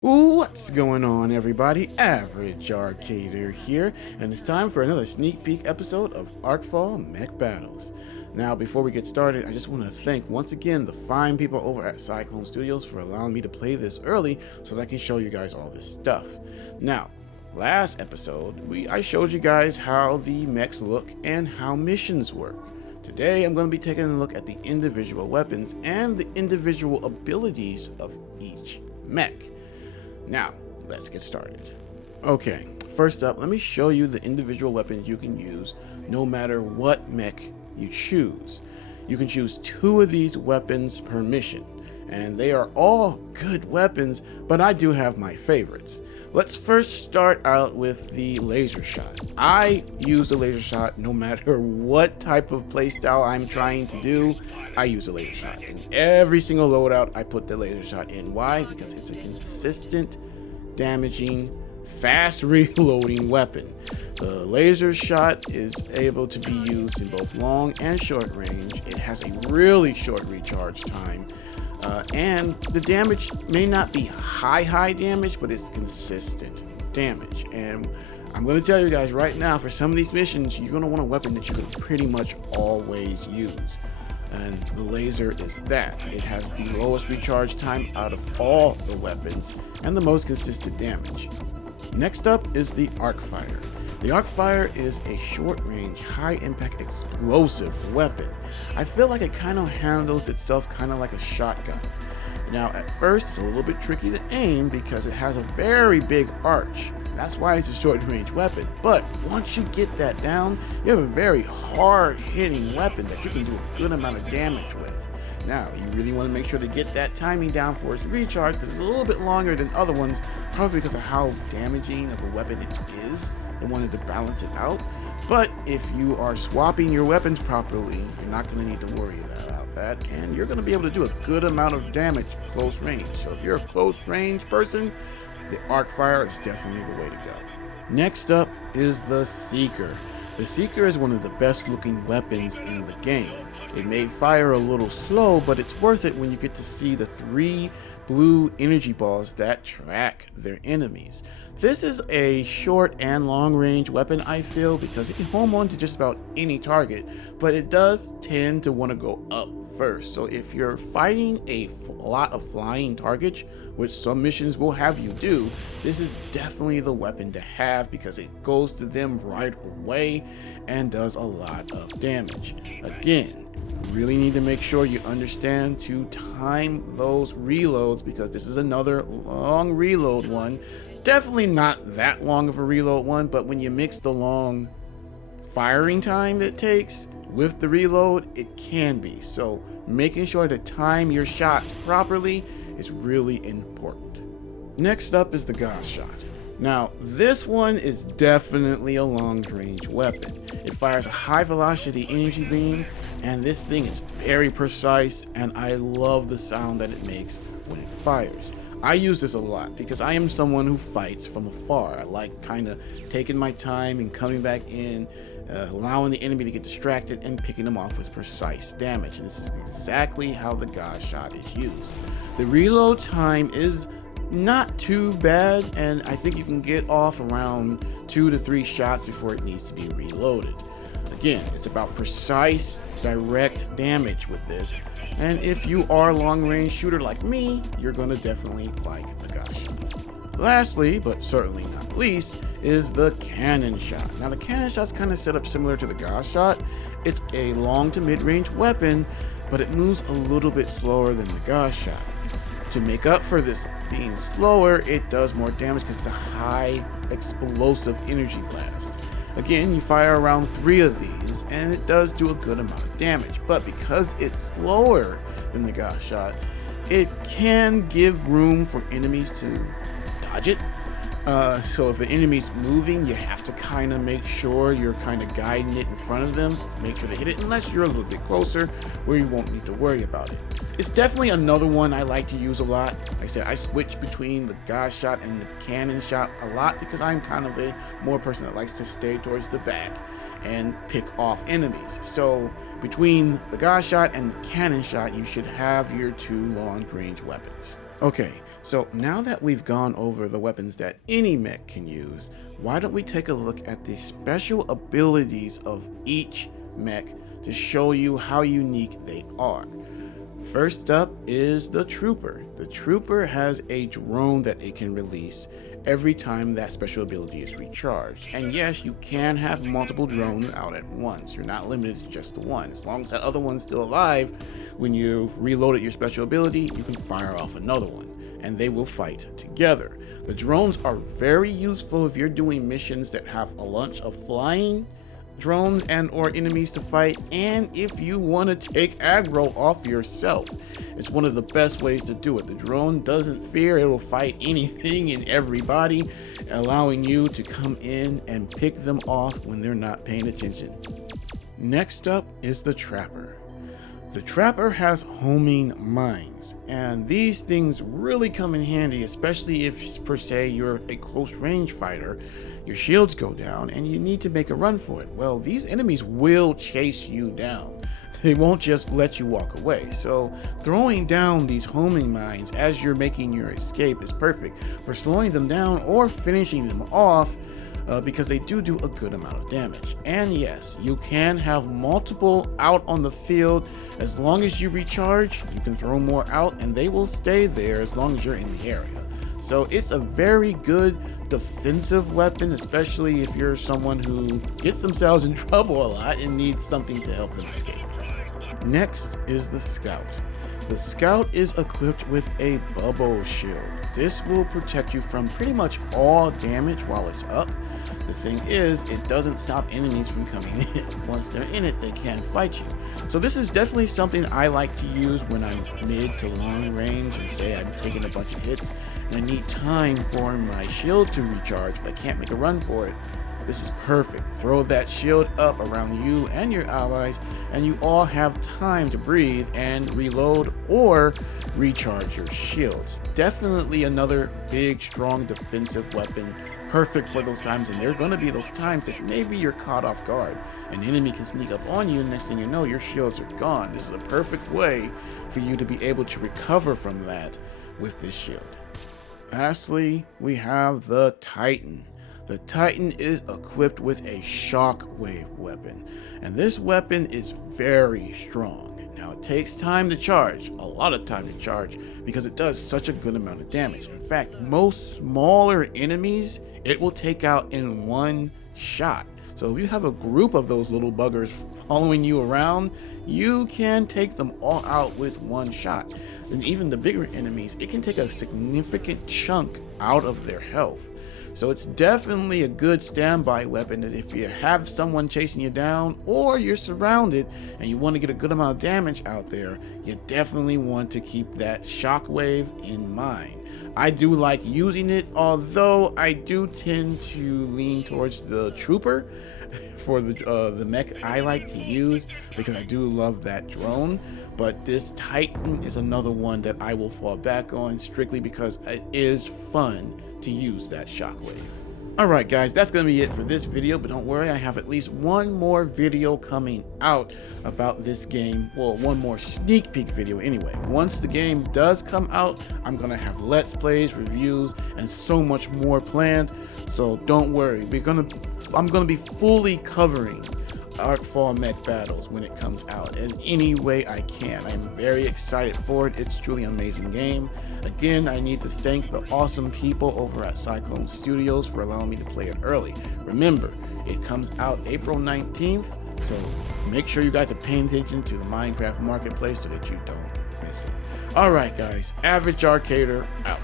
What's going on, everybody? Average Arcader here, and it's time for another sneak peek episode of Arkfall Mech Battles. Now, before we get started, I just want to thank once again the fine people over at Cyclone Studios for allowing me to play this early so that I can show you guys all this stuff. Now, last episode, I showed you guys how the mechs look and how missions work. Today, I'm going to be taking a look at the individual weapons and the individual abilities of each mech. Now, let's get started. Okay, first up, let me show you the individual weapons you can use no matter what mech you choose. You can choose 2 of these weapons per mission, and they are all good weapons, but I do have my favorites. Let's first start out with the laser shot. I use the laser shot no matter what type of playstyle I'm trying to do. I use the laser shot. In every single loadout, I put the laser shot in. Why? Because it's a consistent, damaging, fast reloading weapon. The laser shot is able to be used in both long and short range. It has a really short recharge time. And the damage may not be high damage, but it's consistent damage. And I'm going to tell you guys right now, for some of these missions, you're going to want a weapon that you can pretty much always use. And the laser is that. It has the lowest recharge time out of all the weapons and the most consistent damage. Next up is the Arkfire. The Arkfire is a short-range, high-impact explosive weapon. I feel like it kind of handles itself kind of like a shotgun. Now, at first, it's a little bit tricky to aim because it has a very big arch. That's why it's a short-range weapon. But once you get that down, you have a very hard-hitting weapon that you can do a good amount of damage with. Now, you really want to make sure to get that timing down for its recharge because it's a little bit longer than other ones, probably because of how damaging of a weapon it is. They wanted to balance it out. But if you are swapping your weapons properly, you're not going to need to worry about that, and you're going to be able to do a good amount of damage close range. So if you're a close range person, the Arkfire is definitely the way to go. Next up is the Seeker. The Seeker is one of the best looking weapons in the game. It may fire a little slow, but it's worth it when you get to see the 3 blue energy balls that track their enemies. This is a short and long range weapon, I feel, because it can home on to just about any target, but it does tend to want to go up first. So if you're fighting a lot of flying targets, which some missions will have you do, this is definitely the weapon to have because it goes to them right away and does a lot of damage. Again, you really need to make sure you understand to time those reloads because this is another long reload one. Definitely not that long of a reload one, but when you mix the long firing time it takes with the reload, it can be. So making sure to time your shots properly is really important. Next up is the Gauss shot. Now, this one is definitely a long-range weapon. It fires a high-velocity energy beam, and this thing is very precise, and I love the sound that it makes when it fires. I use this a lot because I am someone who fights from afar. I like kind of taking my time and coming back in, allowing the enemy to get distracted and picking them off with precise damage. And this is exactly how the Gauss shot is used. The reload time is not too bad, and I think you can get off around 2 to 3 shots before it needs to be reloaded. Again, it's about precise, direct damage with this. And if you are a long-range shooter like me, you're going to definitely like the Gauss shot. Lastly, but certainly not least, is the cannon shot. Now, the cannon shot's kind of set up similar to the Gauss shot. It's a long to mid-range weapon, but it moves a little bit slower than the Gauss shot. To make up for this being slower, it does more damage because it's a high explosive energy blast. Again, you fire around 3 of these, and it does do a good amount of damage, but because it's slower than the Gauss shot, it can give room for enemies to dodge it, So if an enemy's moving, you have to kind of make sure you're kind of guiding it in front of them, make sure they hit it, unless you're a little bit closer where you won't need to worry about it. It's definitely another one I like to use a lot. Like I said, I switch between the gas shot and the cannon shot a lot because I'm kind of a more person that likes to stay towards the back and pick off enemies. So between the gas shot and the cannon shot, you should have your two long range weapons. Okay, so now that we've gone over the weapons that any mech can use, why don't we take a look at the special abilities of each mech to show you how unique they are. First up is the Trooper. The Trooper has a drone that it can release every time that special ability is recharged. And yes, you can have multiple drones out at once. You're not limited to just the one. As long as that other one's still alive, when you've reloaded your special ability, you can fire off another one and they will fight together. The drones are very useful if you're doing missions that have a bunch of flying drones and or enemies to fight, and if you want to take aggro off yourself. It's one of the best ways to do it. The drone doesn't fear, it will fight anything and everybody, allowing you to come in and pick them off when they're not paying attention. Next up is the Trapper. The Trapper has homing mines, and these things really come in handy, especially if per se you're a close range fighter. Your shields go down and you need to make a run for it. Well, these enemies will chase you down. They won't just let you walk away. So throwing down these homing mines as you're making your escape is perfect for slowing them down or finishing them off, because they do a good amount of damage. And yes, you can have multiple out on the field. As long as you recharge, you can throw more out and they will stay there as long as you're in the area. So it's a very good defensive weapon, especially if you're someone who gets themselves in trouble a lot and needs something to help them escape. Next is the Scout. The Scout is equipped with a bubble shield. This will protect you from pretty much all damage while it's up. The thing is, it doesn't stop enemies from coming in. Once they're in it, they can fight you. So this is definitely something I like to use when I'm mid to long range and say I'm taking a bunch of hits and I need time for my shield to recharge, but I can't make a run for it. This is perfect. Throw that shield up around you and your allies, and you all have time to breathe and reload or recharge your shields. Definitely another big, strong defensive weapon, perfect for those times, and there are going to be those times that maybe you're caught off guard. An enemy can sneak up on you, and next thing you know, your shields are gone. This is a perfect way for you to be able to recover from that with this shield. Lastly, we have the Titan. The Titan is equipped with a shockwave weapon, and this weapon is very strong. Now it takes time to charge, a lot of time to charge, because it does such a good amount of damage. In fact, most smaller enemies, it will take out in one shot. So if you have a group of those little buggers following you around, you can take them all out with one shot. And even the bigger enemies, it can take a significant chunk out of their health. So it's definitely a good standby weapon that if you have someone chasing you down or you're surrounded and you want to get a good amount of damage out there, you definitely want to keep that shockwave in mind. I do like using it, although I do tend to lean towards the Trooper for the mech I like to use because I do love that drone. But this Titan is another one that I will fall back on strictly because it is fun to use that shockwave. Alright guys, that's going to be it for this video, but don't worry, I have at least one more video coming out about this game. Well, one more sneak peek video anyway. Once the game does come out, I'm going to have let's plays, reviews, and so much more planned. So don't worry, I'm going to be fully covering Arkfall mech battles when it comes out in any way I can. I'm very excited for it. It's truly an amazing game. Again, I need to thank the awesome people over at Cyclone Studios for allowing me to play it early. Remember, it comes out April 19th, so make sure you guys are paying attention to the Minecraft marketplace so that you don't miss it. Alright guys, Average Arcader out.